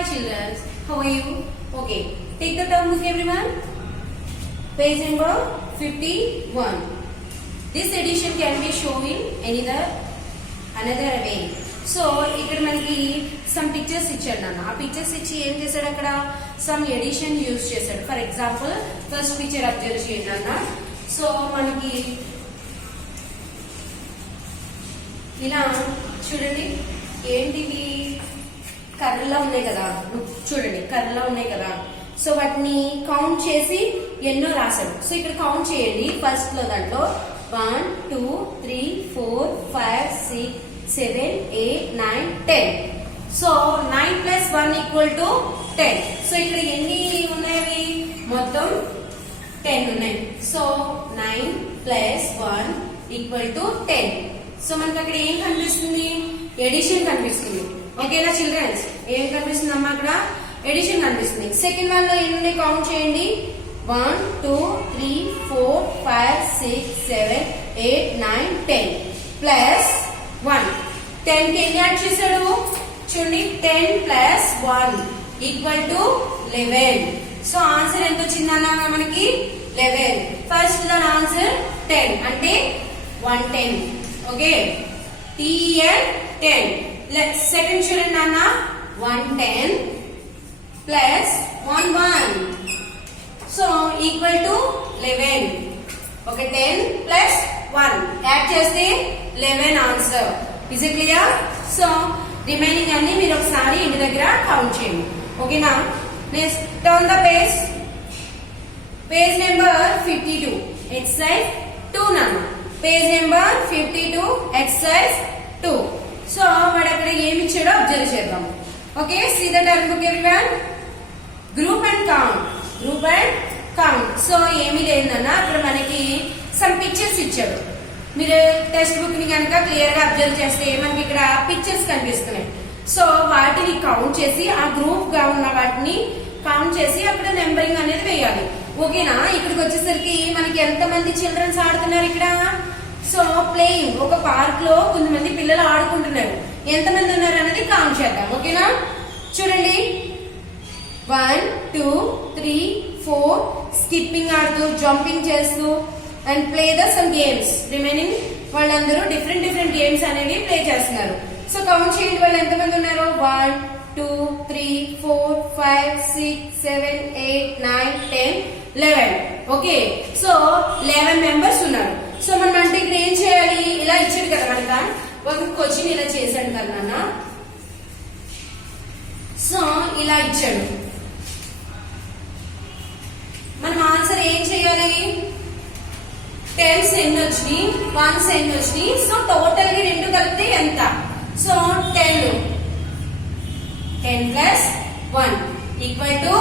Hi children, how are you? Okay, take the term book everyone. Page number 51. This edition can be shown in another way. So, ఇక్కడ మనకి some pictures ఇచ్చాడు నాన్న. ఆ pictures ఇచ్చి ఏం చేశాడు అక్కడ some edition యూజ్ చేశాడు. For example first picture observe చేయండి నాన్న. సో మనకి ఇలా చూడండి, ఏంటివి కర్రలా ఉన్నాయి కదా, చూడండి కర్రలా ఉన్నాయి కదా. సో వాటిని కౌంట్ చేసి ఎన్నో రాశాడు. సో ఇక్కడ కౌంట్ చేయండి. ఫస్ట్ లో దాంట్లో 1 2 3 4 5 6 7 8 9 10. So 9 plus 1 equal to 10. So ఇక్కడ ఎన్ని ఉన్నాయి? మొత్తం 10 ఉన్నాయి. So 9 plus 1 equal to 10. So మనకి అక్కడ ఏం కనిపిస్తుంది? ఎడిషన్ కనిపిస్తుంది. ఓకేనా చిల్డ్రన్స్? ఏం కనిపిస్తుంది అమ్మా? అక్కడ ఎడిషన్ కనిపిస్తుంది. సెకండ్ వన్ లో ఎన్ని కౌంట్ చేయండి? 1 2 3 4 5 6 7 8 9 10 ప్లస్ 1. 10 కి ఎన్ని యాడ్ చేశాడు? చూడండి, 10 plus 1 equal to 11. So answer ఎంత వచ్చిందన్నా మనకి? 11. ఫస్ట్ దాని ఆన్సర్ 10 అంటే 110. Okay, TN 10. సెకండ్ చూడండి నాన్న, 110 plus 1 so equal to 11. Okay, 10 plus 1 add చేస్తే 11 answer. Is it clear? So remaining అన్ని మీరు ఒకసారి ఇంటి దగ్గర కౌంట్ చేయండి. ఓకేనా? Next turn the page. Page number 52 exercise 2 నాన్న. Page number 52 exercise 2. సో వాడు అక్కడ ఏమి ఇచ్చాడో అబ్జర్వ్ చేద్దాం. Okay, see the term book everyone. Group and count, group and count. So ఏమీ లేదన్నా, అక్కడ మనకి సమ్ పిక్చర్స్ ఇచ్చాడు. మీరు టెక్స్ట్ బుక్ ని కనుక క్లియర్ గా అబ్జర్వ్ చేస్తే మనకి ఇక్కడ పిక్చర్స్ కనిపిస్తున్నాయి. సో వాటిని కౌంట్ చేసి ఆ గ్రూప్ గా ఉన్న వాటిని కౌంట్ చేసి అక్కడ నెంబరింగ్ అనేది వేయాలి. ఓకేనా? ఇక్కడికి వచ్చేసరికి మనకి ఎంత మంది చిల్డ్రన్స్ ఆడుతున్నారు ఇక్కడ? సో ప్లేయింగ్, ఒక పార్క్ లో కొంతమంది పిల్లలు ఆడుకుంటున్నారు. ఎంతమంది ఉన్నారు అనేది కౌంట్ చేద్దాం. ఓకేనా? చూడండి, 1 2 3 4 స్కిప్పింగ్ ఆడుతూ, జంపింగ్ చేస్తూ and play the sum games. Remaining వాళ్ళందరూ డిఫరెంట్ గేమ్స్ అనేవి ప్లే చేస్తున్నారు. సో కౌంట్ చేయండి, వాళ్ళు ఎంతమంది ఉన్నారు? 1 2 3 4 5 6 7 8 9 10 11. ఓకే, సో 11 మెంబర్స్ ఉన్నారు. సో మనం అంటే ఇక్కడ ఏం చేయాలి? ఇలా ఇచ్చాడు కదా మనక, ఒక క్వశ్చన్ ఇలా చేశాడు కదా నాన్న. సో ఇలా ఇచ్చాడు, మనం ఆన్సర్ ఏం చేయాలి? 10s ఎన్ని వచ్చినాయి, 1s ఎన్ని వచ్చినాయి. సో టోటల్ గా రెండు కలిపితే ఎంత? So 10 plus 1 equal to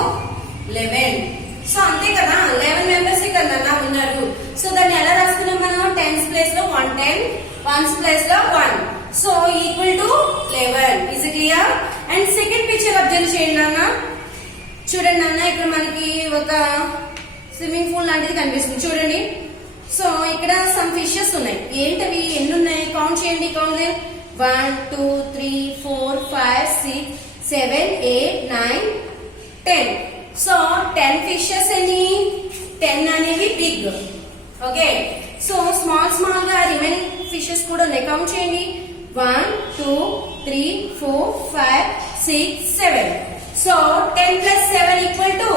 11. So అంతే కదా, 11 మెంబర్స్ కదా ఉన్నారు. సో దాన్ని ఎలా రాసుకున్నాం మనం? 10s ప్లేస్ లో 110, 1s ప్లేస్ లో 1. So equal to 11. Is it clear? And second picture observe చేయండి అన్న. చూడండి అన్న, ఇక్కడ మనకి ఒక స్విమ్మింగ్ పూల్ లాంటిది కనిపిస్తుంది. చూడండి, సో ఇక్కడ సమ్ ఫిషెస్ ఉన్నాయి. ఏంటవి? ఎన్ని ఉన్నాయి? కౌంట్ చేయండి. కౌంట్ 1 2 3 4 5 6 7 8 9 10. సో 10 ఫిషెస్ అని 10 అనేవి బిగ్. ఓకే, సో స్మాల్ గా రిమైనింగ్ ఫిషెస్ కూడా ఉన్నాయి. కౌంట్ చేయండి. 1 2 3 4 5 6 7. So 10 plus 7 equal to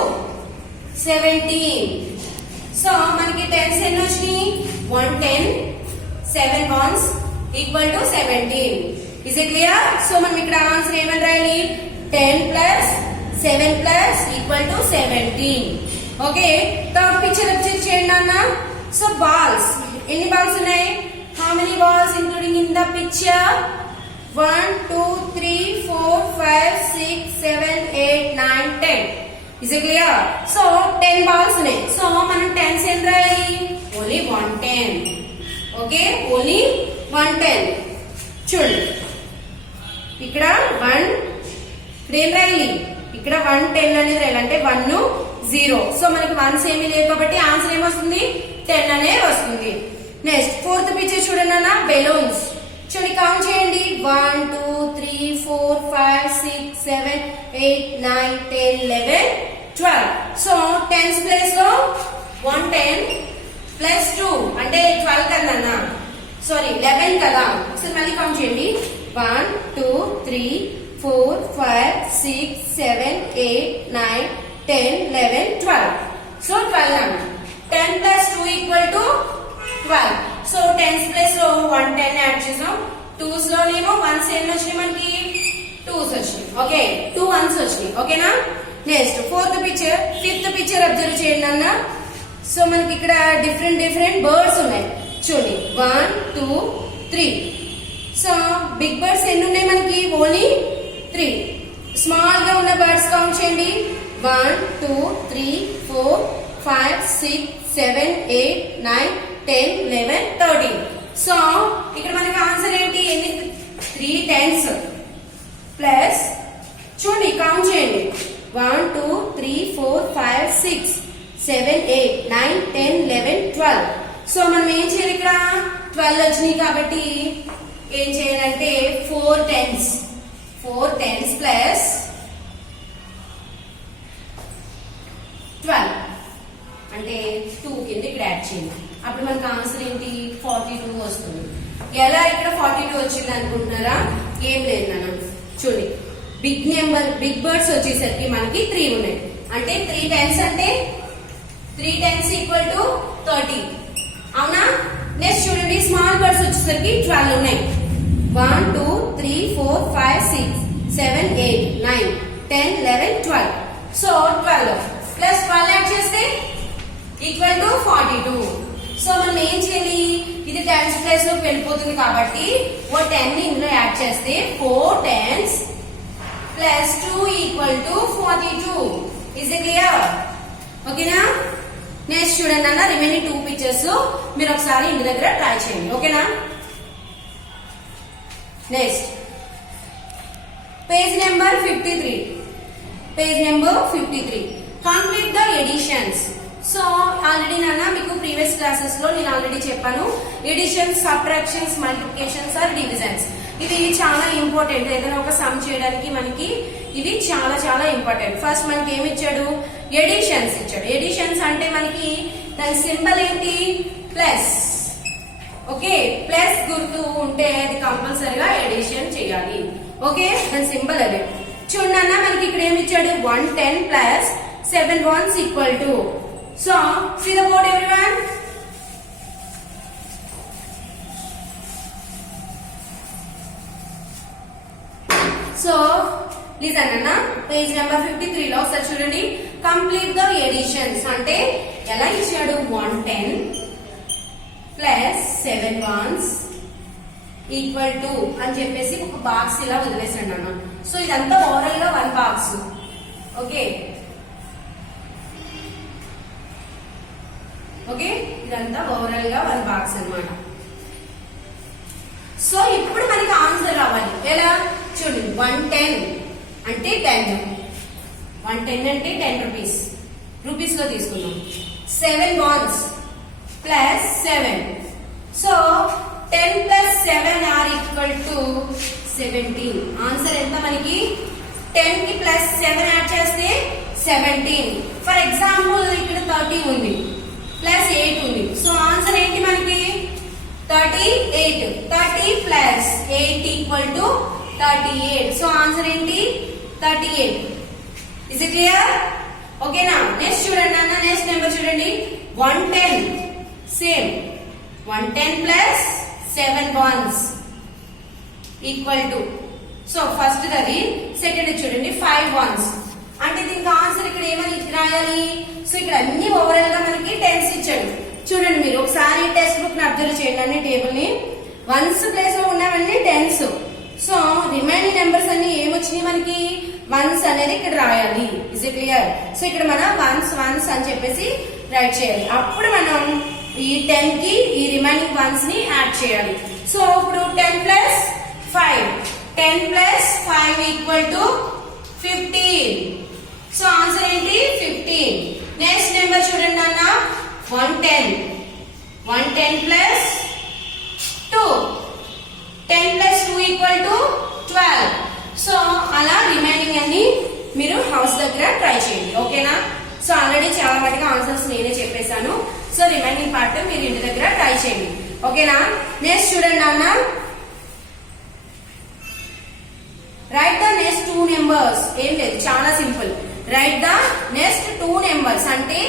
17. So మనకి 10s ఎన్ని వచ్చినాయి? 110, 7 1s equal to 17. Is it clear? So మనం ఇక్కడ ఆన్సర్ ఏమని రాయాలి? 10 plus 7 plus equal to 17. Okay, third picture observe చేయండి అన్న. సో బాల్స్, ఎన్ని బాల్స్ ఉన్నాయి? How many balls including in the picture? 1 2 3 4 5 6 7 8 9 10. Is it clear? So 10 balls ఉన్నాయి. So మనం 10s ఎన్ని రాయాలి? ఓన్లీ 110. Okay, only 110. చూడండి, ఇక్కడ 1 ఇక్కడ ఏం రాయాలి? ఇక్కడ 110 అనేది రాయాలి. అంటే 1 0. సో మనకి 1s ఏమీ లేవు కాబట్టి ఆన్సర్ ఏమొస్తుంది? 10 అనేది వస్తుంది. నెక్స్ట్ ఫోర్త్ పిక్చర్ చూడండి అన్న, బెలూన్స్. చూడండి, కౌంట్ చేయండి. 1 2 3 4 5 6 7 8 9 10 11 12. సో 10s ప్లేస్ లో 110 ప్లస్ 2 అంటే 12 కదా, సారీ 11 కదా. ఒకసారి మళ్ళీ కౌంట్ చేయండి. 1 2 3 4 5 6 7 8 9 10 11 12. సో 12 అన్న. 10 plus 2 equal to 12. So 10s place లో 110 యాడ్ చేసాం. 2s లోనేమో 1s ఎన్ని వచ్చినాయి మనకి? 2s వచ్చినాయి. ఓకే, 2 1s వచ్చినాయి. ఓకేనా? Next fourth picture, fifth picture observe చేయండి అన్న. సో మనకి ఇక్కడ డిఫరెంట్ బర్డ్స్ ఉన్నాయి చూడండి. 1 2 3. సో బిగ్ బర్డ్స్ ఎన్ని ఉన్నాయి మనకి? ఓన్లీ 3. స్మాల్ గా ఉన్న బర్డ్స్ కౌంట్ చేయండి. 1 2 3 4 5 6 7 8 9 10 11 13. సో ఇక్కడ మనకి ఆన్సర్ ఏంటి? ఎన్ని? 3 10s ప్లస్ చూడండి కౌంట్ చేయండి. 1 2 3 4 5 6 7 8 9 10 11 12. సో మనం ఏం చేయాలి? ఇక్కడ 12 వచ్చినాయి కాబట్టి ఏం చేయాలంటే 4 10s ప్లస్ 12 అంటే 2 కింద ఇక్కడ యాడ్ చేయండి. అప్పుడు మనకు ఆన్సర్ ఏంటి? 42 వస్తుంది. ఎలా ఇక్కడ 42 వచ్చింది అనుకుంటున్నారా? ఏం లేదు నాన్న, చూడండి బిగ్ బర్డ్స్ వచ్చేసరికి మనకి 3 ఉన్నాయి. అంటే 3 10s అంటే 3 10s ఈక్వల్ టు 30. అవునా? నెక్స్ట్ చూడండి స్మాల్ బర్డ్స్ వచ్చేసరికి 12 ఉన్నాయి. 1 2 3 4 5 6 7 8 9 10 11 12. సో 12 ప్లస్ 12 యాడ్ చేస్తే ఈక్వల్ టు 42. సో మనం ఏం చేయాలి? ఇది 10s ప్లేస్ లోకి వెళ్ళిపోతుంది కాబట్టి ఓ 10 ని ఇందులో యాడ్ చేస్తే 4 10s plus 2 equal to 42. Is it clear? ఓకేనా? నెక్స్ట్ చూడండి అన్న, రిమైనింగ్ 2 పిక్చర్స్ మీరు ఒకసారి ఇంటి దగ్గర ట్రై చేయండి. ఓకేనా? Next page number 53. Page number 53. Complete the additions. So already నాన్న మీకు ప్రీవియస్ క్లాసెస్ లో నేను ఆల్రెడీ చెప్పాను. Additions, subtractions, multiplications or divisions. ఇది చాలా ఇంపార్టెంట్. ఏదైనా ఒక సమ్ చేయడానికి మనకి ఇది చాలా ఇంపార్టెంట్. ఫస్ట్ మనకి ఏమి ఇచ్చాడు? ఎడిషన్స్ ఇచ్చాడు. ఎడిషన్స్ అంటే మనకి దాని సింబల్ ఏంటి? ప్లస్. ఓకే, ప్లస్ గుర్తు ఉంటే అది కంపల్సరిగా ఎడిషన్ చేయాలి. ఓకే, దాని సింబల్ అదే. చూడన్నా మనకి ఇక్కడ ఏమి ఇచ్చాడు? 110 plus 7 1s equal to. So see the board everyone. So listen అన్న, పేజ్ నెంబర్ 53 లో ఒకసారి చూడండి. కంప్లీట్ ద ఎడిషన్స్ అంటే ఎలా ఇచ్చాడు? 110 ప్లస్ 7 1s ఈక్వల్ టు అని చెప్పేసి ఒక బాక్స్ ఇలా వదిలేసండి అన్న. సో ఇదంతా ఓవరాల్ గా 1 బాక్స్. ఓకే ఓకే, ఇదంతా ఓవరాల్ గా 1 బాక్స్ అన్నమాట. సో ఇప్పుడు మనకి ఆన్సర్ రావాలి. ఎలా? చూడండి 110 అంటే 10. 110 అంటే 10 రూపీస్ లో తీసుకున్నాం. 7 1s plus 7. So 10 plus 7 are equal to 17. Answer ఎంత మనకి? 10 కి ప్లస్ 7 యాడ్ చేస్తే 17. ఫర్ ఎగ్జాంపుల్ ఇక్కడ 30 ఉంది ప్లస్ 8 ఉంది. సో ఆన్సర్ ఏంటి మనకి? 38. 30 plus 8 equal to 38. So answer ఏంటి? 38. Is it clear? ఓకేనా? నెక్స్ట్ చూడండి అన్న, నెక్స్ట్ నెంబర్ చూడండి. 110 same. 110 plus 7 1s equal to. So first అది. సెకండ్ చూడండి 5 1s. అంటే దీనికి ఆన్సర్ ఇక్కడ ఏమని రాయాలి? సో ఇక్కడ అన్ని ఓవరాల్ గా మనకి 10s ఇచ్చాడు. చూడండి మీరు ఒకసారి టెక్స్ట్ బుక్ ని అబ్జర్వ్ చేయండి. అన్ని టేబుల్ ని 1s ప్లేస్ లో ఉన్నవన్నీ 10s. సో రిమైనింగ్ నెంబర్స్ అన్ని ఏమొచ్చినాయి మనకి? 1s అనేది ఇక్కడ రాయాలి. Is it clear? సో ఇక్కడ మనం 1s అని చెప్పేసి రైట్ చేయాలి. అప్పుడు మనం ఈ 10 కి ఈ రిమైనింగ్ 1s ని యాడ్ చేయాలి. సో ఇప్పుడు 10 plus 5. 10 plus 5 equal to 15. So answer ఏంటి? 15. నెక్స్ట్ నెంబర్ చూడండి అన్న, 110. 110 plus 2. 10 plus 2 equal to 12. So అలా రిమైనింగ్ అన్ని మీరు హౌస్ దగ్గర ట్రై చేయండి. ఓకేనా? సో ఆల్రెడీ చాలా మటుగా ఆన్సర్స్ నేనే చెప్పేశాను. సో రిమైనింగ్ పార్ట్ మీరు ఇంటి దగ్గర ట్రై చేయండి. ఓకేనా? నెక్స్ట్ చూడండి అన్న, రైట్ ద నెక్స్ట్ 2 నెంబర్స్. ఏం లేదు, చాలా simple. Right the next 2 numbers అంటే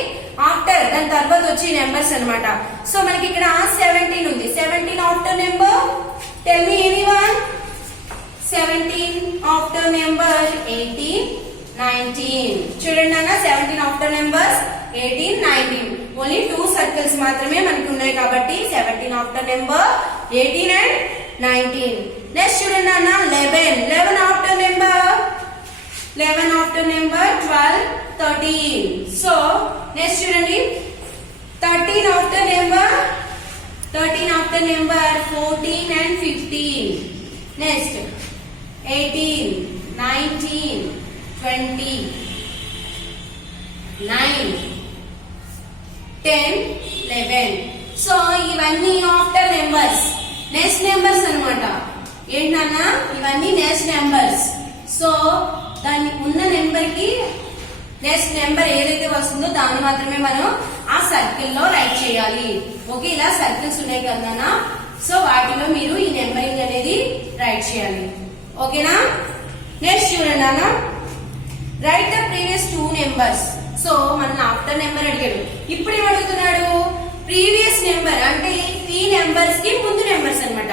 ఆఫ్టర్ దాని తర్వాత వచ్చే నెంబర్స్ అన్నమాట. సో మనకి ఇక్కడ 17 ఉంది. 17 after number, tell me anyone. 17 after number 18, 19. చూడండి అన్న, 17 ఆఫ్టర్ నెంబర్స్ 18, 19. ఓన్లీ 2 సర్కిల్స్ మాత్రమే మనకి ఉన్నాయి కాబట్టి 17 ఆఫ్టర్ నెంబర్ 18 అండ్ 19. నెక్స్ట్ చూడండి అన్న, 11 ఆఫ్టర్ నెంబర్ 12, 13. సో నెక్స్ట్ చూడండి, 13 after number 14 and 15. Next 18, 19, 20, 9, 10, 11. So ఇవన్నీ ఆఫ్టర్ నెంబర్స్, నెక్స్ట్ నెంబర్స్ అన్నమాట. ఏంటన్నా, ఇవన్నీ నెక్స్ట్ నెంబర్స్. సో దాన్ని ఉన్న నెంబర్ కి నెక్స్ట్ నెంబర్ ఏదైతే వస్తుందో దాన్ని మాత్రమే మనం ఆ సర్కిల్ లో రైట్ చేయాలి. ఓకే, ఇలా సర్కిల్స్ ఉన్నాయి కదా, సో వాటిలో మీరు ఈ నెంబరింగ్ అనేది రైట్ చేయాలి. ఓకేనా? నెక్స్ట్ చూడండి అన్న, right the previous 2 numbers. So మన ఆఫ్టర్ నెంబర్ అడిగాడు, ఇప్పుడు ఏం అడుగుతున్నాడు? ప్రీవియస్ నెంబర్ అంటే ఈ నెంబర్స్ కి ముందు నెంబర్స్ అన్నమాట.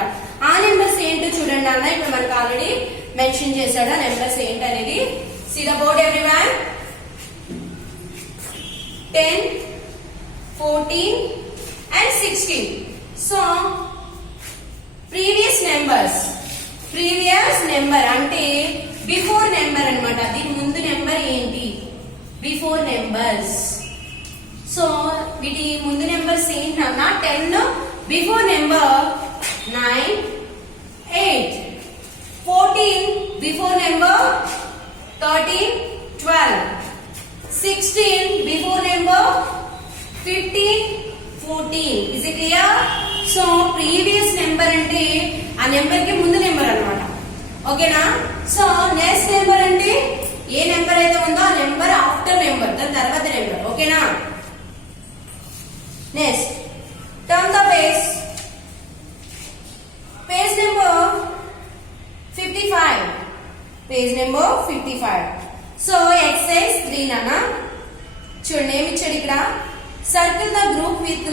ఆ నెంబర్స్ ఏంటో చూడండి అన్న, ఇప్పుడు మనకు ఆల్రెడీ మెన్షన్ చేశాడు ఆ నెంబర్స్ ఏంటి అనేది. See the board everyone. 10, 14 and 16. So previous number అంటే బిఫోర్ నెంబర్ అన్నమాట. దీని ముందు నెంబర్ ఏంటి? Before numbers. సో వీటి ముందు నెంబర్స్ ఏంటన్నా, 10 before number 9, 8, 14 before number 13, 12, 16 before number 15, 14. Is it clear? So previous number అంటే ఆ నెంబర్ కి ముందు నెంబర్ అన్నమాట. ఓకేనా? సో నెక్స్ట్ నెంబర్ అంటే ఏ నెంబర్ అయితే ఉందో ఆ నెంబర్ ఆఫ్టర్ నెంబర్, దాని తర్వాత నెంబర్. ఓకేనా? Next turn the page. Page number 55. Page number 55. So exercise 3 నాన్న. చూడండి ఏమి ఇచ్చాడు ఇక్కడ, circle the group with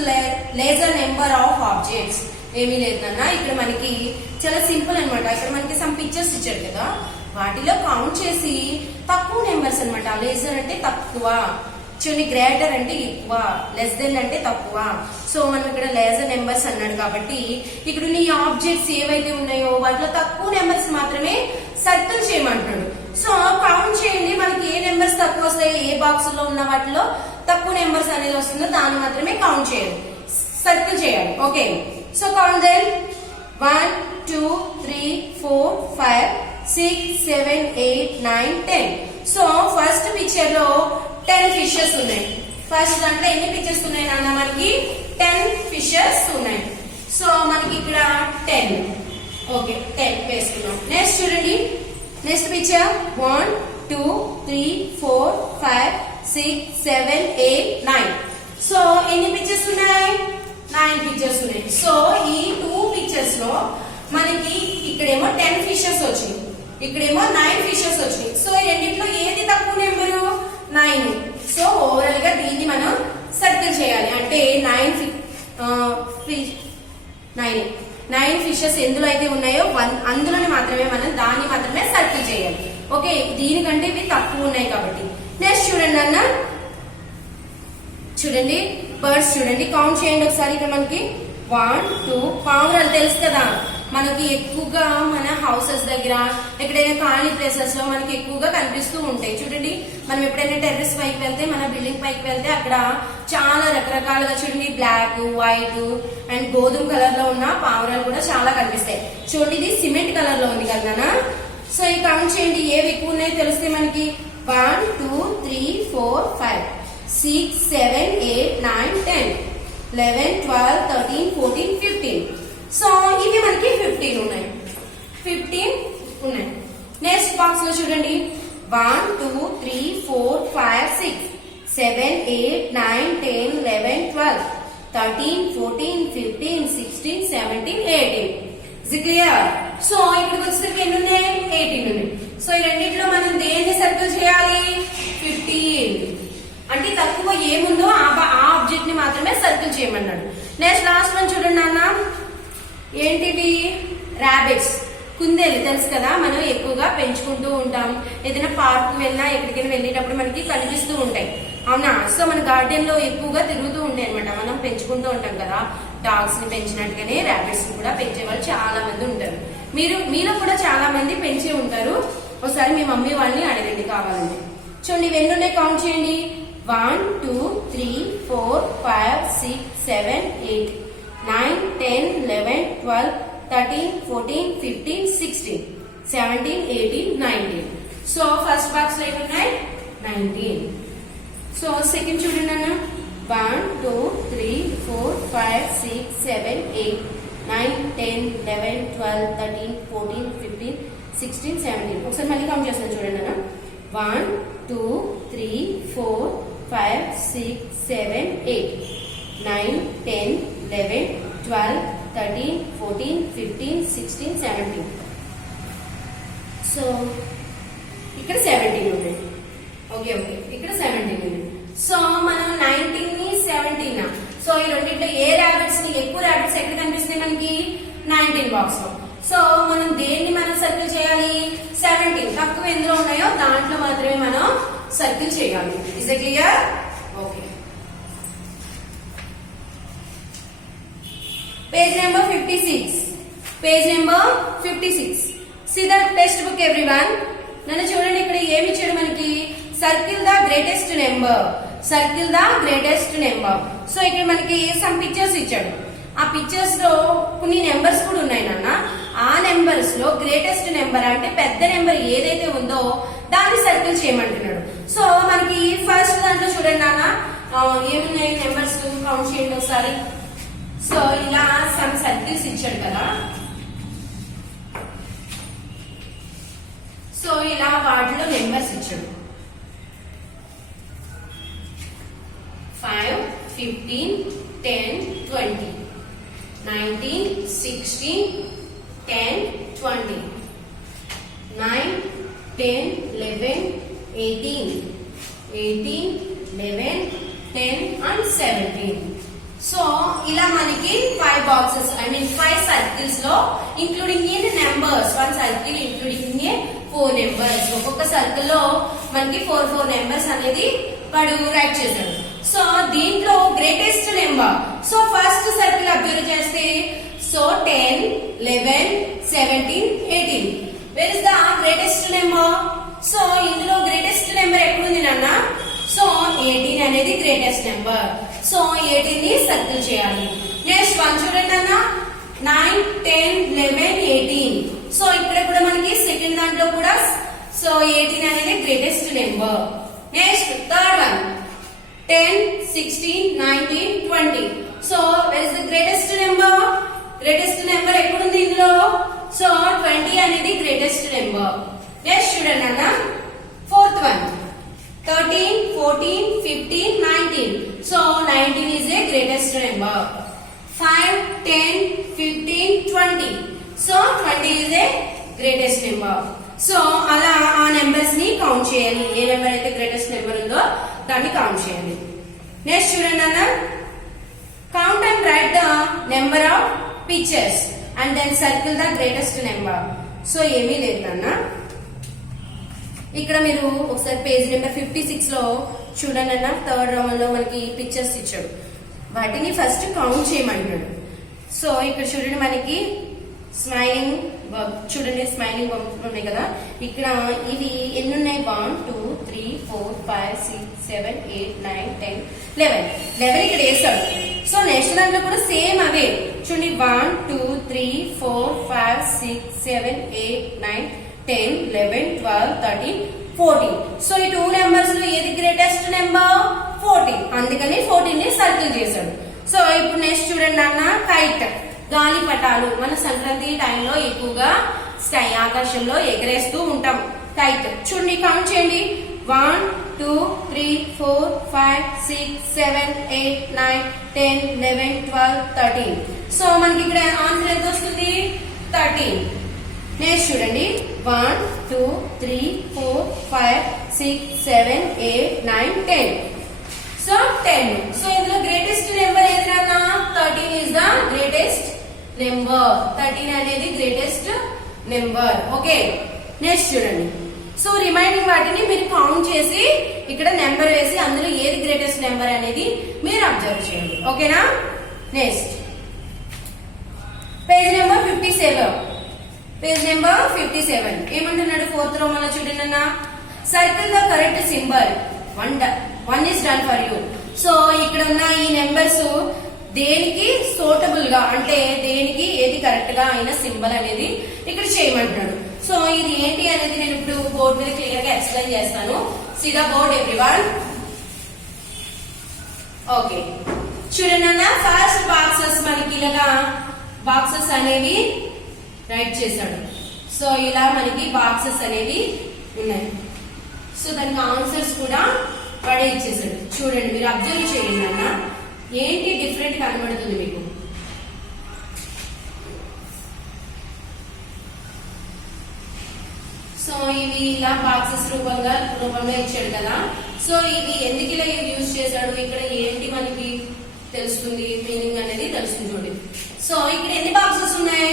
laser number of objects. ఏమీ లేదన్నా, ఇక్కడ మనకి చాలా సింపుల్ అన్నమాట. ఇక్కడ మనకి సమ్ పిక్చర్స్ ఇచ్చాడు కదా, వాటిలో కౌంట్ చేసి తక్కువ నెంబర్స్ అన్నమాట. లేజర్ అంటే తక్కువ, చూడండి గ్రేటర్ అంటే ఎక్కువ, లెస్ దెన్ అంటే తక్కువ. సో మనం ఇక్కడ లేజర్ నెంబర్స్ అన్నాడు కాబట్టి ఇక్కడ నీ ఆబ్జెక్ట్స్ ఏవైతే ఉన్నాయో వాటిలో తక్కువ నెంబర్స్ మాత్రమే సర్కిల్ చేయమంటున్నాడు. సో కౌంట్ చేయండి, మనకి ఏ నెంబర్స్ తక్కువ వస్తాయో, ఏ బాక్స్ లో ఉన్న వాటిలో తక్కువ నెంబర్స్ అనేది వస్తుందో దాన్ని మాత్రమే కౌంట్ చేయాలి, సర్కిల్ చేయాలి. Okay, so count then 1, 2, 3, 4, 5, 6, 7, 8, 9, 10. So first picture లో 10 ఫిషెస్ ఉన్నాయి. ఫస్ట్ దాంట్లో ఎన్ని పిక్చర్స్ ఉన్నాయి నాన్న? మనకి 10 ఫిషెస్ ఉన్నాయి. సో మనకి ఇక్కడ 10. ఓకే, 10 వేసుకున్నాం. నెక్స్ట్ చూడండి, నెక్స్ట్ పిక్చర్ 1, 2, 3, 4, 5, 6, 7, 8, 9. సో ఎన్ని పిక్చర్స్ ఉన్నాయి? 9 పిక్చర్స్ ఉన్నాయి. సో ఈ 2 పిక్చర్స్ లో మనకి ఇక్కడేమో 10 ఫిషెస్ వచ్చినాయి, ఇక్కడేమో 9 ఫిషెస్ వచ్చినాయి. సో రెండిట్లో ఏది తక్కువ నెంబరు? 9. సో ఓవరాల్ గా దీన్ని మనం సర్కిల్ చేయాలి. అంటే 9 ఫిషెస్ ఎందులో అయితే ఉన్నాయో అందులోనే మాత్రమే మనం దాన్ని మాత్రమే సర్కిల్ చేయాలి. ఓకే, దీనికంటే ఇవి తక్కువ ఉన్నాయి కాబట్టి. నెక్స్ట్ చూడండి అన్న, చూడండి బర్డ్స్ చూడండి, కౌంట్ చేయండి ఒకసారి. ఇక్కడ మనకి 1, 2 పావురాలు తెలుసు కదా, మనకి ఎక్కువగా మన హౌసెస్ దగ్గర ఎక్కడైనా ఖాళీ ప్లేసెస్ లో మనకి ఎక్కువగా కనిపిస్తూ ఉంటాయి. చూడండి, మనం ఎప్పుడైనా టెర్రస్ పైకి వెళ్తే, మన బిల్డింగ్ పైకి వెళ్తే అక్కడ చాలా రకరకాలుగా చూడండి బ్లాక్, వైట్ అండ్ గోధుమ కలర్ లో ఉన్న పావురాలు కూడా చాలా కనిపిస్తాయి. చూడండి ఇది సిమెంట్ కలర్ లో ఉంది కదా. సో ఈ కౌంట్ చేయండి, ఏవి ఎక్కువ ఉన్నాయో తెలిస్తే మనకి 1, 2, 3, 4, 5, 6, 7, 8, 9, 10, 11, 12, 13, 14, 15. సో ఇవి మనకి 15 ఉన్నాయి. 15 ఉన్నాయి. నెక్స్ట్ బాక్స్ లో చూడండి 1 2 3 4 5 6 7 8 9 10 11 12 13 14 15 16 17 18. Is it clear? సో ఇక్కడికి వచ్చేసరికి ఎన్ని ఉన్నాయి? 18 ఉన్నాయి. సో ఈ రెండిట్లో మనం దేన్ని సర్కిల్ చేయాలి? 15. అంటే తక్కువ ఏముందో ఆ ఆబ్జెక్ట్ ని మాత్రమే సర్కిల్ చేయమన్నాడు. నెక్స్ట్ లాస్ట్ వన్ చూడండి అన్న, ఏంటివి? రాబిట్స్, కుందేలు తెలుసు కదా, మనం ఎక్కువగా పెంచుకుంటూ ఉంటాం. ఏదైనా పార్క్ వెళ్ళినా ఎక్కడికైనా వెళ్ళేటప్పుడు మనకి కనిపిస్తూ ఉంటాయి, అవునా? సో మన గార్డెన్ లో ఎక్కువగా తిరుగుతూ ఉంటాయి అనమాట. మనం పెంచుకుంటూ ఉంటాం కదా, డాగ్స్ ని పెంచినట్టుగానే రాబిట్స్ ని కూడా పెంచే వాళ్ళు చాలా మంది ఉంటారు. మీలో కూడా చాలా మంది పెంచే ఉంటారు. ఒకసారి మీ మమ్మీ వాళ్ళని అడగండి కావాలండి. చూడండి ఇవి ఎన్ని ఉన్నాయి కౌంట్ చేయండి. 1 2 3 4 5 6 7 8 9 10 11 12 13 14 15 16 17 18 19. సో ఫస్ట్ బాక్స్ లో ఏమున్నాయి? 19. సో సెకండ్ చూడండి అన్న, 1 2 3 4 5 6 7 8 9 10 11 12 13 14 15 16 17. ఒకసారి మళ్ళీ కౌంట్ చేస్తాను చూడండి అన్న. 1 2 3 4 5 6 7 8 9 10 11 12 13 14 15 16 17. సో ఇక్కడ 17 ఉంది. ఓకే ఇక్కడ 17 ఉంది. సో మనం 19 ని 17 సో ఈ రెండింటిలో ఏ రాబిట్స్ ని, ఎక్కువ రాబిట్స్ ఎక్కడ కనిపిస్తున్నాయి మనకి? 19 బాక్స్ లో. సో మనం దేన్ని మనం సర్కిల్ చేయాలి? 17. తక్కువ ఎందులో ఉన్నాయో దాంట్లో మాత్రమే మనం సర్కిల్ చేయాలి. Is it clear? Okay. Page number 56. Page number 56. See the text book everyone. నన్ను చూడండి, ఇక్కడ ఏమి ఇచ్చాడు మనకి? Circle the greatest number. Circle the greatest number. So ఇక్కడ మనకి సమ్ పిక్చర్స్ ఇచ్చాడు. ఆ పిక్చర్స్ లో కొన్ని నెంబర్స్ కూడా ఉన్నాయి నాన్న. ఆ నెంబర్స్ లో గ్రేటెస్ట్ నెంబర్ అంటే పెద్ద నెంబర్ ఏదైతే ఉందో దాన్ని సర్కిల్ చేయమంటున్నాడు. సో మనకి ఫస్ట్ దాంట్లో చూడండి నాన్న, ఏమున్నాయి నెంబర్స్ కౌంట్ చేయండి ఒకసారి. సో ఇలా సమ్ సర్కిల్స్ ఇచ్చాడు కదా. సో ఇలా వాటిలో నెంబర్స్ ఇచ్చాడు. 5 15 10 20 19 16 10 20 9 10 11 18 18 11 10 and 17. సో ఇలా మనకి 5 బాక్సెస్, ఐ మీన్ 5 సర్కిల్స్ లో including in numbers. 1 circle including in 4 numbers. ఒక్కొక్క సర్కిల్ లో మనకి 4 నెంబర్స్ అనేది వాడు రైట్ చేశాడు. సో దీంట్లో greatest number. So first circle observe చేస్తే so 10 11 17 18. Where is the greatest number? So ఇందులో గ్రేటెస్ట్ నెంబర్ ఎక్కడుంది నాన్న? సో 18 అనేది గ్రేటెస్ట్ నెంబర్. సో 18 ని సర్కిల్ చేయాలి. నెక్స్ట్ 1 చూడండి అన్న, 9 10 11 18. సో ఇక్కడ కూడా మనకి సెకండ్ దాంట్లో కూడా సో 18 అనేది greatest number. Next third one 10 16 19 20. So where is the greatest number? Greatest number ఎక్కడుంది ఇందులో? సో 20 అనేది గ్రేటెస్ట్ నెంబర్. నెక్స్ట్ చూడండి అన్న, fourth one 13 14 15 19. So 19 is a greatest number. 5 10 15 20. So 20 is a greatest number. So అలా ఆ numbers ని count చేయాలి. ఏ నెంబర్ అయితే గ్రేటెస్ట్ నెంబర్ ఉందో దాన్ని కౌంట్ చేయాలి. నెక్స్ట్ చూడండి అన్న, count and write the number of pictures and then circle the greatest number. So ఏమీ లేదు అన్న. ఇక్కడ మీరు ఒకసారి పేజ్ నెంబర్ 56 లో చూడండి అన్న, థర్డ్ రౌండ్ లో మనకి పిక్చర్స్ ఇచ్చాడు. వాటిని ఫస్ట్ కౌంట్ చేయమంటున్నాడు. సో ఇక్కడ చూడండి మనకి స్మైలింగ్ చూడండి, స్మైలింగ్ ఉన్నాయి కదా. ఇక్కడ ఇవి ఎన్ని ఉన్నాయి? 1 2 3 4 5 6 7 8 9 10 11 ఇక్కడ వేస్తాడు. సో నెక్స్ట్ దాంట్లో కూడా సేమ్ అవే చూడండి, 1 2 3 4 5 6 7 8 9 10 11 12 13 14. సో ఈ 2 నెంబర్స్ లో ఏది గ్రేటెస్ట్ నెంబర్? 14. అందుకని 14 ని సర్కిల్ చేశాడు. సో ఇప్పుడు నెక్స్ట్ చూడండి అన్న, కైట్ గాలిపటాలు. మన సంక్రాంతి టైంలో ఎక్కువగా స్కై ఆకాశంలో ఎగరేస్తూ ఉంటాం కైట్. చూడండి కౌంట్ చేయండి 1 2 3 4 5 6 7 8 9 10 11 12 13. సో మనకి ఇక్కడ ఆన్సర్ ఎంత వస్తుంది 13. నెక్స్ట్ చూడండి 1 2 3 4 5 6 7 8 9 10. సో 10. సో ఇందులో గ్రేటెస్ట్ నెంబర్ ఏది నాన్న 13 ఇస్ ద గ్రేటెస్ట్ నెంబర్. 13 అనేది గ్రేటెస్ట్ నెంబర్. ఓకే నెక్స్ట్ చూడండి. సో రిమైనింగ్ వాటిని మీరు కౌంట్ చేసి ఇక్కడ నెంబర్ వేసి అందులో ఏది గ్రేటెస్ట్ నెంబర్ అనేది మీరు అబ్జర్వ్ చేయండి. ఓకేనా. Next page number 57. Page number 57 ఏమంటున్నాడు 4th రోమన్లో చూడండి అన్న. Circle the correct symbol. 1 is done for you. So ఇక్కడ ఉన్న ఈ నెంబర్స్ దేనికి సూటబుల్ గా అంటే దేనికి ఏది కరెక్ట్ గా అయిన సింబల్ అనేది ఇక్కడ చేయమంటున్నాడు. సో ఇది ఏంటి అనేది నేను ఇప్పుడు బోర్డు మీద క్లియర్ గా ఎక్స్ప్లెయిన్ చేస్తాను. See the board everyone. Okay చూడండి అన్న. ఫస్ట్ బాక్సెస్ మనకి ఇలాగా బాక్సెస్ అనేవి రైట్ చేశాడు. సో ఇలా మనకి బాక్సెస్ అనేవి ఉన్నాయి. సో దానికి ఆన్సర్స్ కూడా వాడే ఇచ్చేసాడు. చూడండి మీరు అబ్జర్వ్ చేయండి అన్న. ఏంటి డిఫరెంట్ కనబడుతుంది మీకు. సో ఇవి ఇలా బాక్సెస్ రూపంలో ఇచ్చాడు కదా. సో ఇవి ఎందుకు ఇలా యూజ్ చేశాడు ఇక్కడ ఏంటి మనకి తెలుస్తుంది మీనింగ్ అనేది తెలుస్తుంది చూడండి. సో ఇక్కడ ఎన్ని బాక్సెస్ ఉన్నాయి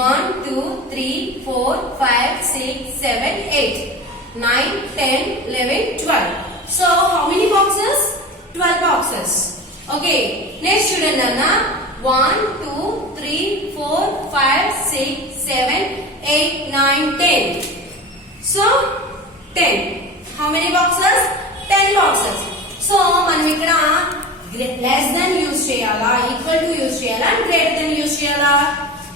1 2 3 4 5 6 7 8 9 10 11 12. So how many boxes 12 boxes. Okay next చూడండి అన్న 1 2 3 4 5 6 7 8 9 10. So 10. How many boxes 10 boxes. So మనం ఇక్కడ లెస్ దెన్ యూజ్ చేయాలా ఈక్వల్ టు యూజ్ చేయాలా గ్రేటర్ దెన్ యూజ్ చేయాలా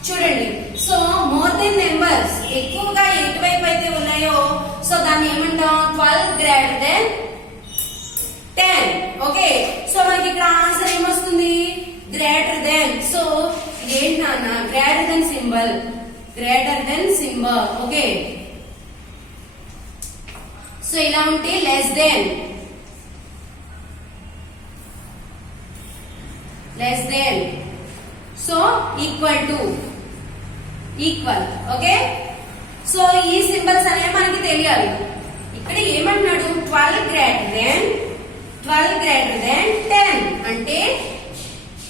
చూడండి. సో మోర్ దెన్ నెంబర్స్ ఎక్కువగా ఎటువైపు అయితే ఉన్నాయో సో దాన్ని ఏమంటాం 12 గ్రేటర్ దెన్ 10. ఓకే సో మనకి ఇక్కడ ఆన్సర్ ఏమొస్తుంది గ్రేటర్ దెన్. సో ఏంటి నాన్న greater than symbol. Greater than symbol. Okay so ఇలా ఉంటే less than so equal to equal. Okay so ఈ సింబల్స్ అనేవి మనకి తెలియాలి. ఇక్కడ ఏమంటున్నాడు 12 గ్రేటర్ దెన్ 10 అంటే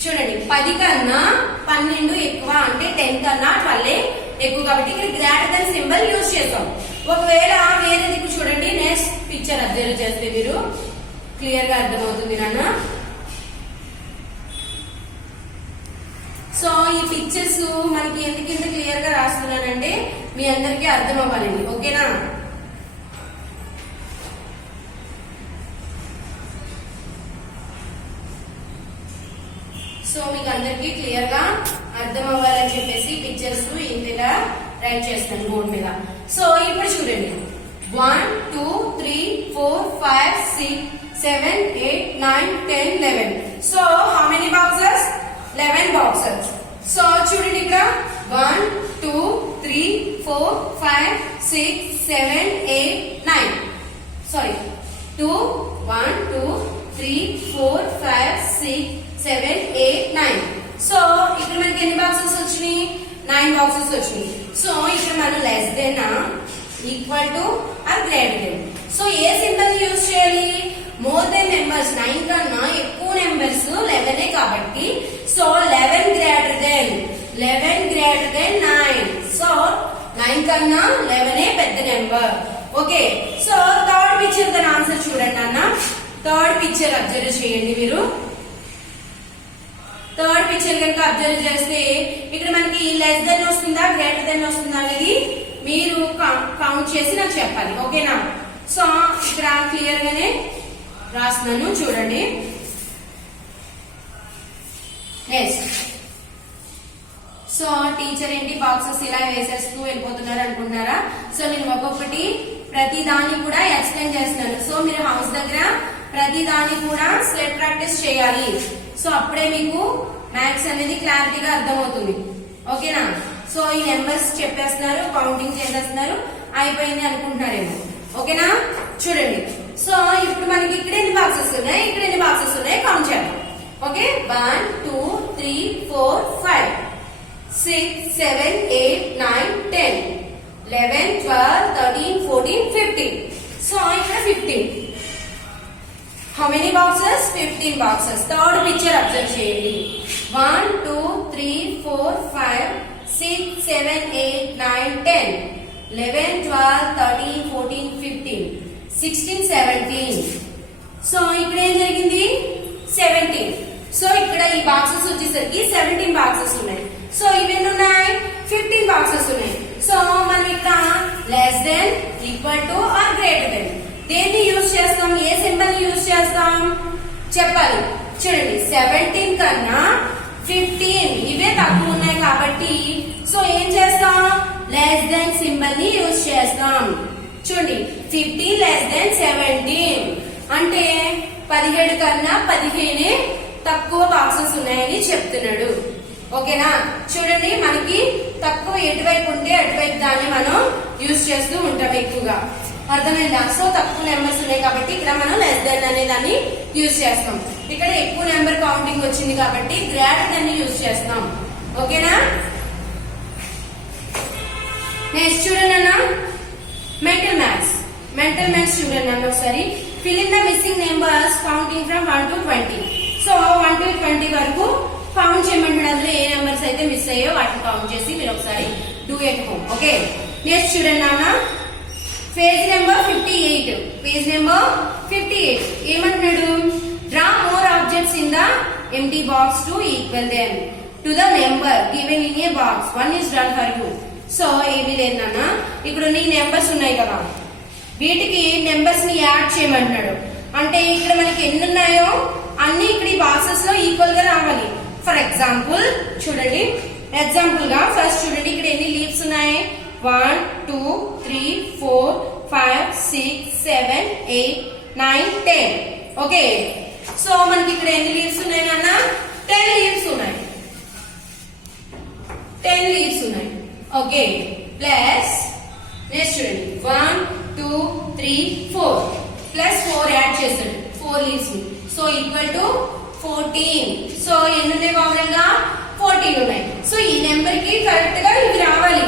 చూడండి 10 కన్నా 12 ఎక్కువ అంటే 10 కన్నా 12 ఎక్కువ కాబట్టి ఇక్కడ గ్రేటర్ దెన్ సింబల్ యూజ్ చేస్తాం. ఒకవేళ వేరే దిక్కు చూడండి. నెక్స్ట్ పిక్చర్ అబ్జర్వ్ చేస్తే మీరు క్లియర్ గా అర్థమవుతుంది నాన్న. సో ఈ పిక్చర్స్ మనకి ఎందుకు ఇంత క్లియర్ గా రాస్తున్నానంటే మీ అందరికీ అర్థం అవ్వాలండి. ఓకేనా. సో మీకు అందరికీ క్లియర్ గా అర్థం అవ్వాలని చెప్పేసి పిక్చర్స్ ఇంతగా రైట్ చేస్తాను బోర్డు మీద. సో ఇప్పుడు చూడండి 1 2 3 4 5 6 7 8 9 10 11. So how many boxes 11 boxes. So చూడండి ఇక్కడ 1 2 3 4 5 6 7 8 9 సారీ 2 1 2 3 4 5 6 7 8 9. సో ఇక్కడ మనకి ఎన్ని బాక్సెస్ వచ్చినాయి 9 బాక్సెస్ వచ్చినాయి. సో ఇక్కడ మనం less than equal to or greater than. So ఏ సింబల్ యూజ్ చేయాలి మోర్ దెన్ నెంబర్స్ 9 కన్నా ఎక్కువ నెంబర్స్ 11 కాబట్టి సో 11 గ్రేటర్ దెన్ 9. సో 9 కన్నా 11 పెద్ద number. Okay so third picture దాని ఆన్సర్ చూడండి అన్న. థర్డ్ పిక్చర్ అబ్జర్వ్ చేయండి మీరు. థర్డ్ పిక్చర్ కనుక అబ్జర్వ్ చేస్తే ఇక్కడ మనకి లెస్ దెన్ వస్తుందా గ్రేటర్ దెన్ వస్తుందా అనేది మీరు కౌంట్ చేసి నాకు చెప్పాలి. ఓకేనా. సో ఇక్కడ క్లియర్ గానే రాస్తున్నాను చూడండి. సో టీచర్ ఏంటి బాక్సెస్ ఇలా వేసేస్తూ వెళ్ళిపోతున్నారు అనుకుంటున్నారా. సో నేను ఒక్కొక్కటి ప్రతి దాన్ని కూడా ఎక్స్ప్లెయిన్ చేస్తున్నాను. సో మీరు హౌస్ దగ్గర ప్రతి దాన్ని కూడా స్లెట్ ప్రాక్టీస్ చేయాలి. సో అప్పుడే మీకు మ్యాథ్స్ అనేది క్లారిటీగా అర్థమవుతుంది. ఓకేనా. సో ఈ నెంబర్స్ చెప్పేస్తున్నారు, కౌంటింగ్ చేసేస్తున్నారు, అయిపోయింది అనుకుంటున్నారేమో. ఓకేనా, చూడండి. సో ఇప్పుడు మనకి ఇక్కడ ఎన్ని బాక్సెస్ ఉన్నాయి, ఇక్కడ ఎన్ని బాక్సెస్ ఉన్నాయి కౌంట్ చేద్దాం. ఓకే, 1 2 3 4 5 6 7 8 9 10 11 12 13 14 15. సో ఇక్కడ 15. How many boxes? 15 boxes. Third picture observe చేయండి. 1 2 3 4 5 6 7 8 9 10 11 12 13 14 15 16 17. సో ఇక్కడ ఏం జరిగింది, 17. సో ఇక్కడ ఈ బాక్సెస్ వచ్చేసరికి 17 బాక్సెస్ ఉన్నాయి. సో ఇవన్నీ ఉన్నాయి, 15 బాక్సెస్ ఉన్నాయి. సో మనం ఇక్కడ less than, equal to or greater than దేన్ని యూజ్ చేస్తాం, ఏ సింబల్ యూజ్ చేస్తాం చెప్పాలి. చూడండి, 17 కన్నా 15 ఇవే తక్కువ ఉన్నాయి కాబట్టి సో ఏం చేస్తాం, లెస్ దెన్ సింబల్ ని యూజ్ చేస్తాం. చూడండి, 15 లెస్ దెన్ 17 అంటే 17 కన్నా 15 తక్కువ బాక్సెస్ ఉన్నాయని చెప్తున్నాడు. ఓకేనా, చూడండి మనకి తక్కువ ఎటువైపు ఉంటే అటువైపు దాన్ని మనం యూజ్ చేస్తూ ఉంటాం ఎక్కువగా. అర్థమైందా? సో తక్కువ నెంబర్స్ ఉన్నాయి కాబట్టి ఇక్కడ మనం లెస్ దెన్ అనే దాన్ని యూజ్ చేస్తాం. ఇక్కడ ఎక్కువ నెంబర్ కౌంటింగ్ వచ్చింది కాబట్టి గ్రేటర్ దెన్ ని యూజ్ చేస్తాం. ఓకేనా, నెక్స్ట్ చూడండి అన్న, మెంటల్ మ్యాథ్స్. మెంటల్ మ్యాథ్స్ చూడండి అన్న ఒకసారి. Fill in the missing numbers counting from 1 to 20. So 1 to 20 వరకు కౌంట్ చేయమంటాడు. అందులో ఏ నెంబర్స్ అయితే మిస్ అయ్యో వాటిని కౌంట్ చేసి మీరు ఒకసారి do at home. Okay, next చూడండి అన్న, పేజ్ నెంబర్ 58. పేజ్ నెంబర్ 58 ఏమంటున్నాడు, draw more objects in the empty box to equal them to the number given in a box. 1 is done for you. So ఏమీ లేదన్న, ఇక్కడ నీ numbers ఉన్నాయి కదా, వీటికి నెంబర్స్ ని యాడ్ చేయమంటున్నాడు. అంటే ఇక్కడ మనకి ఎన్ని ఉన్నాయో అన్ని ఇక్కడ ఈ బాక్సెస్ లో ఈక్వల్ గా రావాలి. ఫర్ ఎగ్జాంపుల్ చూడండి, ఎగ్జాంపుల్ గా ఫస్ట్ చూడండి ఇక్కడ ఎన్ని లీవ్స్ ఉన్నాయి, 1 2 3 4 5 6 7 8 9 10. ఓకే, సో మనకి ఇక్కడ ఎన్ని లీవ్స్ ఉన్నాయి నాన్న, 10 లీవ్స్ ఉన్నాయి. 10 లీవ్స్ ఉన్నాయి. ఓకే, ప్లస్ నెక్స్ట్ చూడండి 1 2 3 4 ప్లస్ 4 యాడ్ చేస్తాడు 4 లీవ్స్ ని. So equal to 14. సో ఎన్ని ఉన్నాయి ఓవరాల్ గా, 14 ఉన్నాయి. సో ఈ నెంబర్ కి కరెక్ట్ గా ఇవి రావాలి.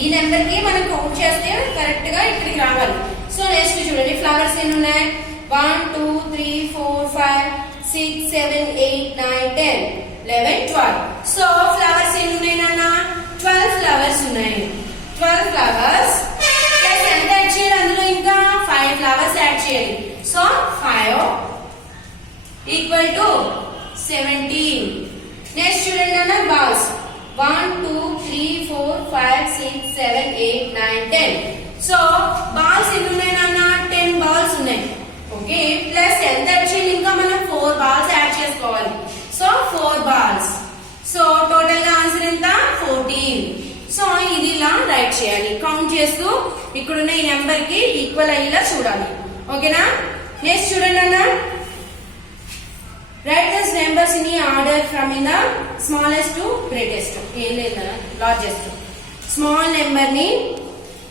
ఈ నెంబర్ కి మనం కౌంట్ చేస్తే కరెక్ట్ గా ఇక్కడికి రావాలి. సో నెక్స్ట్ చూడండి, ఫ్లవర్స్ ఎన్ని ఉన్నాయి, 1 2 3 4 5 6 7 8 9 10 11 12. సో ఫ్లవర్స్ ఎన్ని ఉన్నాయి నాన్న, 12 ఫ్లవర్స్ ఉన్నాయి. 12 ఫ్లవర్స్ ప్లస్ ఎంత యాడ్ చేయాలి, అందులో ఇంకా 5 ఫ్లవర్స్ యాడ్ చేయాలి. So 5 equal to 17. నెక్స్ట్ చూడండి అన్న, బాల్స్ 1 2 3 4 5 6 7 8 9 10. సో బాల్స్ ఎన్ని ఉన్నాయి నాన్న, 10 బాల్స్ ఉన్నాయి. ఓకే, ప్లస్ ఎంత యాడ్ చేయాలి, ఇంకా మనం 4 బాల్స్ యాడ్ చేసుకోవాలి. So 4 balls. సో టోటల్ గా ఆన్సర్ ఎంత, 14. సో ఇది ఇలా రైట్ చేయాలి, కౌంట్ చేస్తూ ఇక్కడున్న ఈ నెంబర్ కి ఈక్వల్ అయ్యేలా చూడాలి. ఓకేనా, నెక్స్ట్ చూడండి అన్న, write these numbers in order from in the smallest to greatest. ఏం లేదు, లార్జెస్ట్. స్మాల్ నెంబర్ ని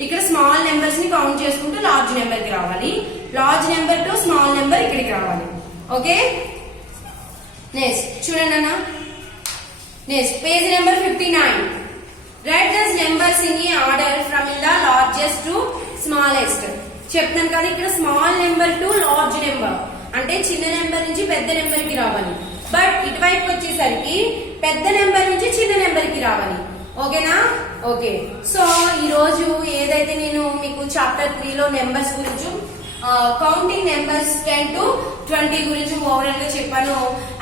ఇక్కడ స్మాల్ నెంబర్స్ ని కౌంట్ చేసుకుంటూ లార్జ్ నెంబర్ కి రావాలి. Large number to small number ఇక్కడికి రావాలి. ఓకే, నెక్స్ట్ చూడండి అన్న, next page number 59. Write these numbers in order from in the largest to smallest. చెప్తాను కదా, ఇక్కడ small number to large number అంటే చిన్న నెంబర్ నుంచి పెద్ద నెంబర్ కి రావాలి. బట్ ఇటువైపు వచ్చేసరికి పెద్ద నెంబర్ నుంచి చిన్న నెంబర్ కి రావాలి. ఓకేనా, ఓకే. సో ఈ రోజు ఏదైతే నేను మీకు చాప్టర్ 3 లో నెంబర్స్ గురించి కౌంటింగ్ నెంబర్స్ 10 to 20 గురించి ఓవరాల్ గా చెప్పాను,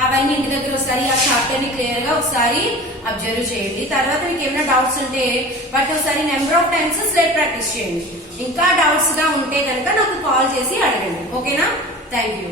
అవన్నీ ఇంటి దగ్గర ఒకసారి ఆ చాప్టర్ ని క్లియర్ గా ఒకసారి అబ్జర్వ్ చేయండి. తర్వాత మీకు ఏమైనా డౌట్స్ ఉంటే వాటి ఒకసారి number of times slate practice చేయండి. ఇంకా డౌట్స్ గా ఉంటే కనుక నాకు కాల్ చేసి అడగండి. ఓకేనా, థ్యాంక్ యూ.